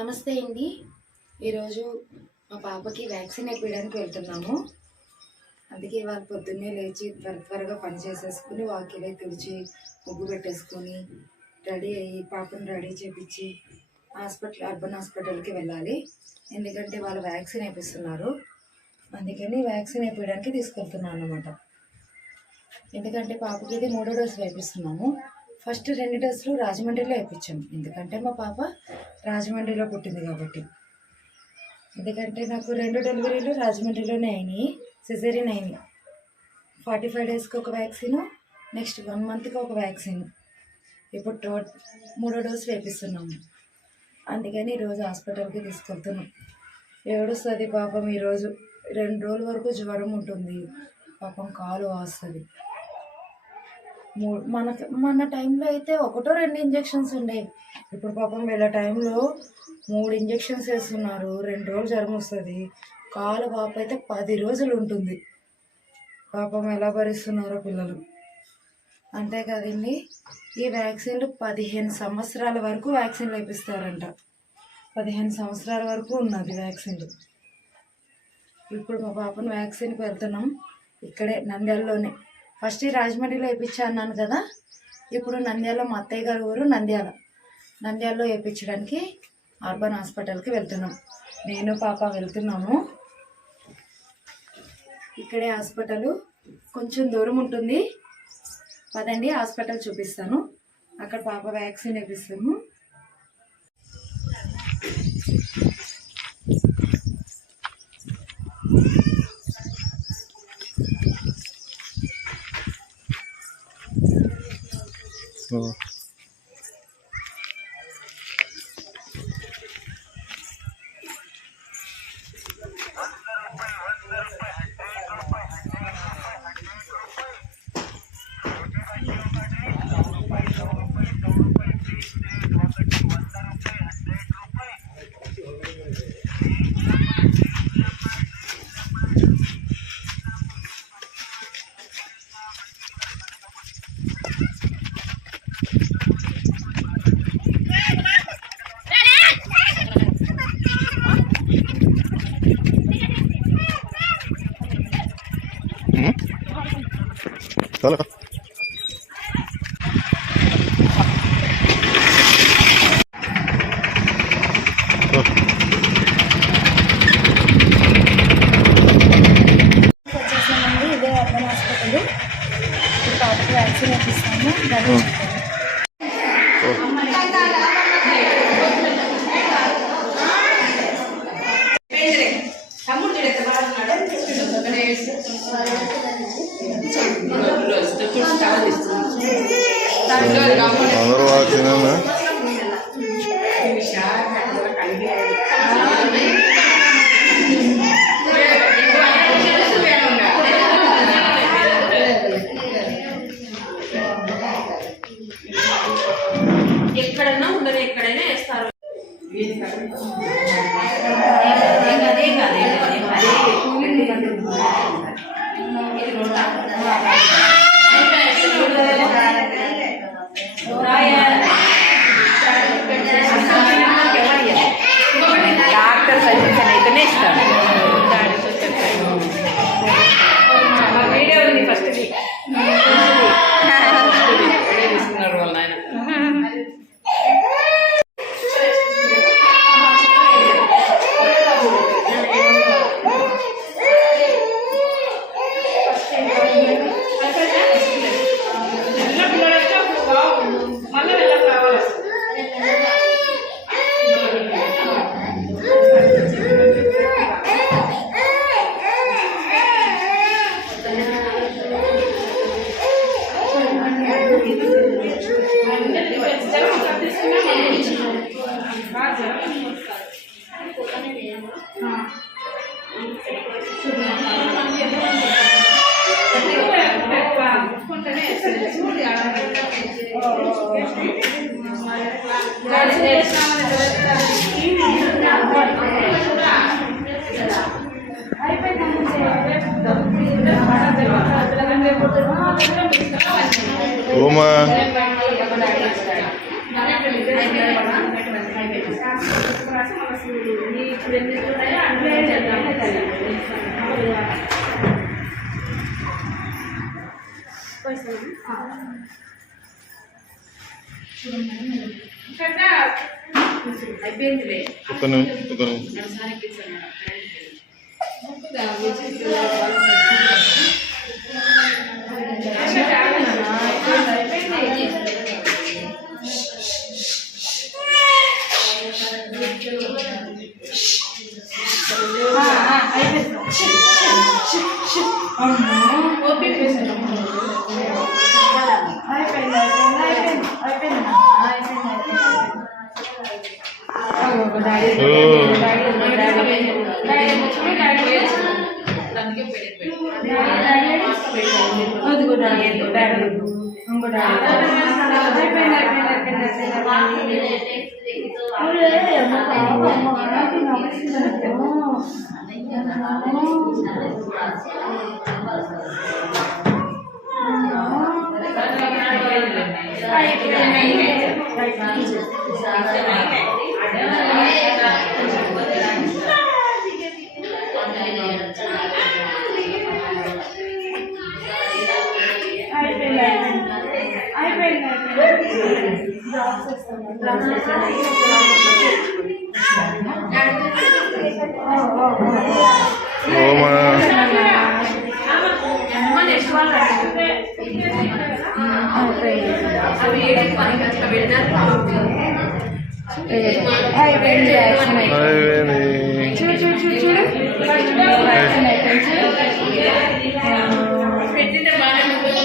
నమస్తే అండి. ఈరోజు మా పాపకి వ్యాక్సిన్ వేయడానికి వెళ్తున్నాము. అందుకే వాళ్ళు పొద్దున్నే లేచి త్వరగా పని చేసేసుకుని వాకిలి తుడిచి ముగ్గు పెట్టేసుకొని రెడీ అయ్యి పాపను రెడీ చేపించి అర్బన్ హాస్పిటల్కి వెళ్ళాలి. ఎందుకంటే వాళ్ళు వ్యాక్సిన్ వేపిస్తున్నారు. అందుకని వ్యాక్సిన్ వేయడానికి తీసుకెళ్తున్నాను అన్నమాట. ఎందుకంటే పాపకి ఇది 3వ డోసు వేపిస్తున్నాము. ఫస్ట్ 2 డోసులు రాజమండ్రిలో వేయించాము. ఎందుకంటే మా పాప రాజమండ్రిలో పుట్టింది కాబట్టి. ఎందుకంటే నాకు 2 డెలివరీలు రాజమండ్రిలోనే అయినాయి, సిజేరియన్ అయినాయి. 45 డేస్కి ఒక వ్యాక్సిన్, నెక్స్ట్ 1 మంత్కి ఒక వ్యాక్సిన్. ఇప్పుడు 3వ డోసు వేపిస్తున్నాము. అందుకని ఈరోజు హాస్పిటల్కి తీసుకెళ్తున్నాం. ఏడుస్తుంది పాపం. ఈరోజు 2 రోజుల వరకు జ్వరం ఉంటుంది. పాపం కాలు వాస్తుంది. మన టైంలో అయితే 1-2 ఇంజెక్షన్స్ ఉండేవి. ఇప్పుడు పాపం వీళ్ళ టైంలో 3 ఇంజెక్షన్స్ వేస్తున్నారు. 2 రోజులు జ్వరం వస్తుంది. కాలు పాప అయితే 10 రోజులు ఉంటుంది. పాపం ఎలా భరిస్తున్నారో పిల్లలు. అంతే కదండి. ఈ వ్యాక్సిన్లు 15 సంవత్సరాల వరకు వ్యాక్సిన్లు వేపిస్తారంట. 15 సంవత్సరాల వరకు ఉన్నది వ్యాక్సిన్లు. ఇప్పుడు మా పాపను వ్యాక్సిన్కి వెళ్తున్నాం. ఇక్కడే నంద్యాలలోనే. ఫస్ట్ రాజమండ్రిలో వేయించా అన్నాను కదా. ఇప్పుడు నంద్యాల, మా అత్తయ్య గారి ఊరు నంద్యాలలో వేయించడానికి అర్బన్ హాస్పిటల్కి వెళ్తున్నాం. నేను పాప వెళ్తున్నాము. ఇక్కడే హాస్పిటల్, కొంచెం దూరం ఉంటుంది. పదండి హాస్పిటల్ చూపిస్తాను. అక్కడ పాప వ్యాక్సిన్ వేపిస్తాము. चलो వచ్చేసామండి. ఇదే అర్బన్ హాస్పిటల్. ఇప్పుడు పాపకి వ్యాక్సిన్ వేపిస్తాము. అందరూ వాక్సినేనా? ఎక్కడన్నా ఉండరు, ఎక్కడైనా వేస్తారు. డాక్టర్ సజెషన్ అయితేనే ఇస్తారు. వీడియో ఉంది ఫస్ట్ తీసుకున్నారు వాళ్ళ ఆయన. ఇప్పుడు ఎన్ని ఉన్నాయో అన్నీ చేద్దాం. అయిపోయిందిలే. ఒక నిమిషం ఒకసారి ఎక్కించాను. పెట్టింటే బాగానే ఉన్నాడు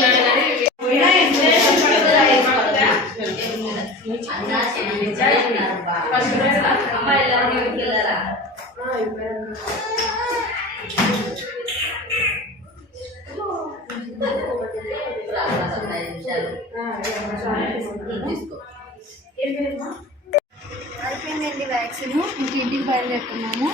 అయిపోయిందండి వ్యాక్సిన్. ఇంటింటికి బయలుదేరుతున్నాము.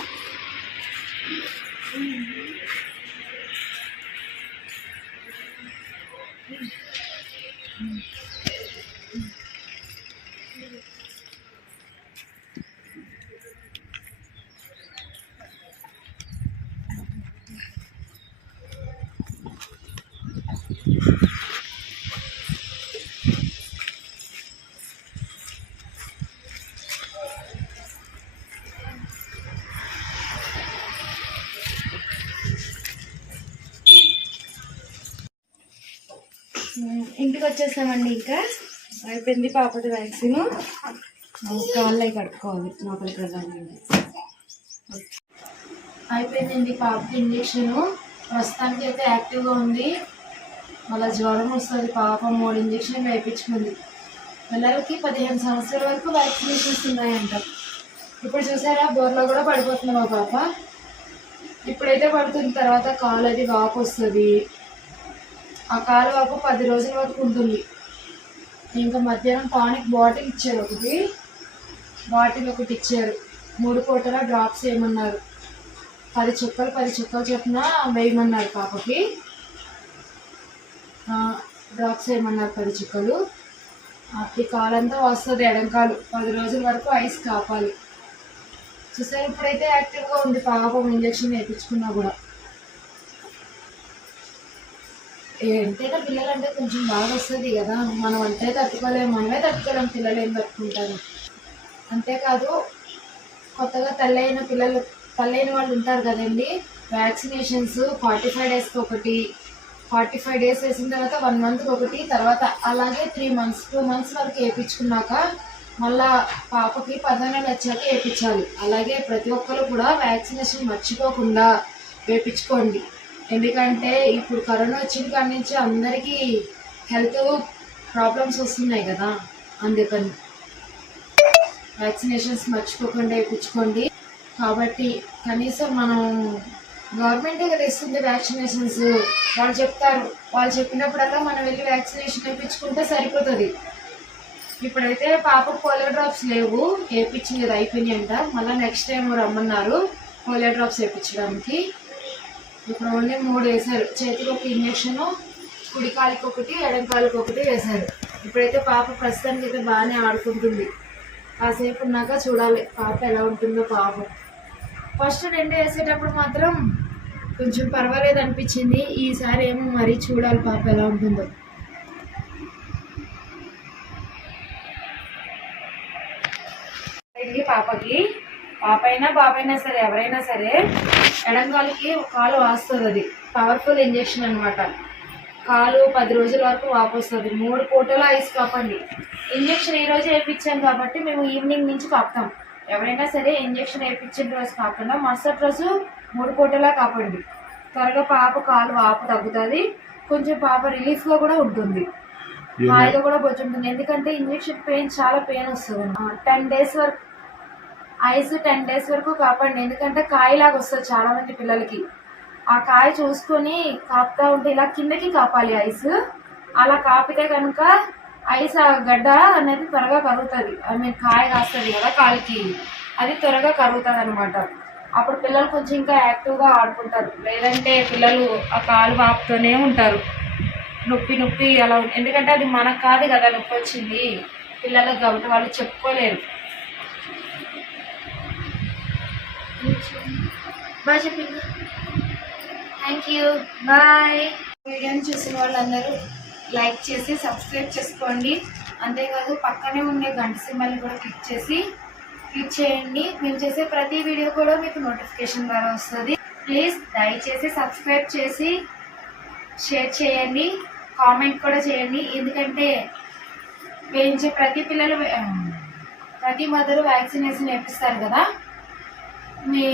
ఇంటికి వచ్చేసామండి. ఇంకా అయిపోయింది పాపది వ్యాక్సిన్. కాళ్ళు కడుక్కోవాలి లోపలికి వెళ్ళాలండి. అయిపోయిందండి పాపకి ఇంజక్షను. ప్రస్తుతానికి అయితే యాక్టివ్గా ఉంది. మళ్ళీ జ్వరం వస్తుంది. పాప 3 ఇంజక్షన్లు వేయించుకుంది. పిల్లలకి 15 సంవత్సరాల వరకు వ్యాక్సినేషన్స్ ఉన్నాయంట. ఇప్పుడు చూసారా బోర్లో కూడా పడిపోతుంది మా పాప. ఇప్పుడైతే పడుతుంది. తర్వాత కాలు అది వాపు వస్తుంది. ఆ కాలు వాపు 10 రోజుల వరకు ఉంటుంది. ఇంకా మధ్యాహ్నం టానిక్ బాటిల్ ఇచ్చారు. ఒకటి ఇచ్చారు. 3 పూటల డ్రాప్స్ వేయమన్నారు. 10 చుక్కలు చొప్పున వేయమన్నారు పాపకి. డ్రాప్స్ వేయమన్నారు 10 చుక్కలు. ఈ కాలంతా వస్తుంది. ఎడంకాలు 10 రోజుల వరకు ఐస్ కాపాలి. చూసారు ఇప్పుడైతే యాక్టివ్గా ఉంది పాపం. ఇంజక్షన్ వేయించుకున్నా కూడా ఎంతైనా పిల్లలంటే కొంచెం బాగా వస్తుంది కదా. మనం అంటే తట్టుకోలేము. మనమే తట్టుకోలేము. పిల్లలు ఏం తట్టుకుంటారు. అంతేకాదు కొత్తగా తల్లైన వాళ్ళు ఉంటారు కదండి. వ్యాక్సినేషన్స్ 45 డేస్కి ఒకటి, 45 డేస్ వేసిన తర్వాత 1 మంత్కి ఒకటి, తర్వాత అలాగే 3 మంత్స్ 2 మంత్స్ వరకు వేయించుకున్నాక మళ్ళా పాపకి 10వ నెల వచ్చాక వేయించాలి. అలాగే ప్రతి ఒక్కరు కూడా వ్యాక్సినేషన్ మర్చిపోకుండా వేయించుకోండి. ఎందుకంటే ఇప్పుడు కరోనా వచ్చిన కాడి నుంచి అందరికీ హెల్త్ ప్రాబ్లమ్స్ వస్తున్నాయి కదా. అందుకని వ్యాక్సినేషన్స్ మర్చిపోకుండా వేయించుకోండి. కాబట్టి కనీసం మనం గవర్నమెంటే కదా ఇస్తుంది వ్యాక్సినేషన్స్. వాళ్ళు చెప్తారు. వాళ్ళు చెప్పినప్పుడల్లా మనం వెళ్ళి వ్యాక్సినేషన్ వేయించుకుంటే సరిపోతుంది. ఇప్పుడైతే పాపకు పోలియో డ్రాప్స్ లేవు. వేయించలేదు, అయిపోయినాయంట. మళ్ళీ నెక్స్ట్ టైం రమ్మన్నారు పోలియో డ్రాప్స్ వేయించడానికి. ఇప్పుడు ఓన్లీ 3 వేశారు. చేతికి ఒక ఇంజక్షను, కుడి కాలికి ఒకటి, ఎడం కాలికి ఒకటి వేశారు. ఇప్పుడైతే పాప ప్రస్తుతానికి అయితే బాగానే ఆడుకుంటుంది. కాసేపు ఉన్నాక చూడాలి పాప ఎలా ఉంటుందో. పాపం ఫస్ట్ 2 వేసేటప్పుడు మాత్రం కొంచెం పర్వాలేదు అనిపించింది. ఈసారి ఏమో మరీ చూడాలి పాప ఎలా ఉంటుందో. ఇది పాపకి, పాప అయినా బాబైనా సరే ఎవరైనా సరే ఎడంగాలికి కాలు వాస్తుంది. అది పవర్ఫుల్ ఇంజెక్షన్ అనమాట. కాలు 10 రోజుల వరకు వాపు వస్తుంది. 3 పూటల ఐస్ కాపండి. ఇంజెక్షన్ ఈ రోజు వేయించాం కాబట్టి మేము ఈవినింగ్ నుంచి కాపుతాం. ఎవరైనా సరే ఇంజెక్షన్ వేయించిన రోజు కాకుండా మరుసటి రోజు 3 పూటలా కాపండి. త్వరగా పాప కాలు వాపు తగ్గుతుంది. కొంచెం పాప రిలీఫ్గా కూడా ఉంటుంది, హాయిగా కూడా బొచ్చుంటుంది. ఎందుకంటే ఇంజెక్షన్ పెయిన్ చాలా పెయిన్ వస్తుంది. 10 డేస్ వరకు ఐస్ 10 డేస్ వరకు కాపండి. ఎందుకంటే కాయలాగా వస్తుంది చాలా మంది పిల్లలకి. ఆ కాయ చూసుకొని కాపుతా ఉంటే ఇలా కిందకి కాపాలి ఐస్. అలా కాపితే కనుక ఐస్ ఆ గడ్డ అనేది త్వరగా కరుగుతుంది. ఐ మీన్ కాయ కాస్తుంది కదా కాలికి, అది త్వరగా కరుగుతుంది అనమాట. అప్పుడు పిల్లలు కొంచెం ఇంకా యాక్టివ్గా ఆడుకుంటారు. లేదంటే పిల్లలు ఆ కాలు వాపుతూనే ఉంటారు, నొప్పి నొప్పి అలా. ఎందుకంటే అది మనకు కాదు కదా నొప్పి వచ్చింది, పిల్లలకు కాబట్టి వాళ్ళు చెప్పుకోలేరు. బాయ్ చెప్పింది. Thank you, bye. వీడియోని చూసిన వాళ్ళందరూ లైక్ చేసి సబ్స్క్రైబ్ చేసుకోండి. అంతేకాదు పక్కనే ఉండే గంట సింబల్ని కూడా క్లిక్ చేయండి. మేము చేసే ప్రతి వీడియో కూడా మీకు నోటిఫికేషన్ ద్వారా వస్తుంది. ప్లీజ్ దయచేసి సబ్స్క్రైబ్ చేసి షేర్ చేయండి, కామెంట్ కూడా చేయండి. ఎందుకంటే వేయించే ప్రతి మదరు వ్యాక్సినేషన్ వేపిస్తారు కదా. మీ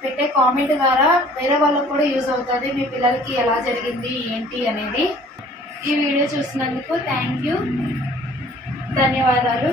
పెట్టే కామెంట్ ద్వారా వేరే వాళ్ళకు కూడా యూజ్ అవుతుంది, మీ పిల్లలకి ఎలా జరిగింది ఏంటి అనేది. ఈ వీడియో చూసినందుకు థ్యాంక్ యూ, ధన్యవాదాలు.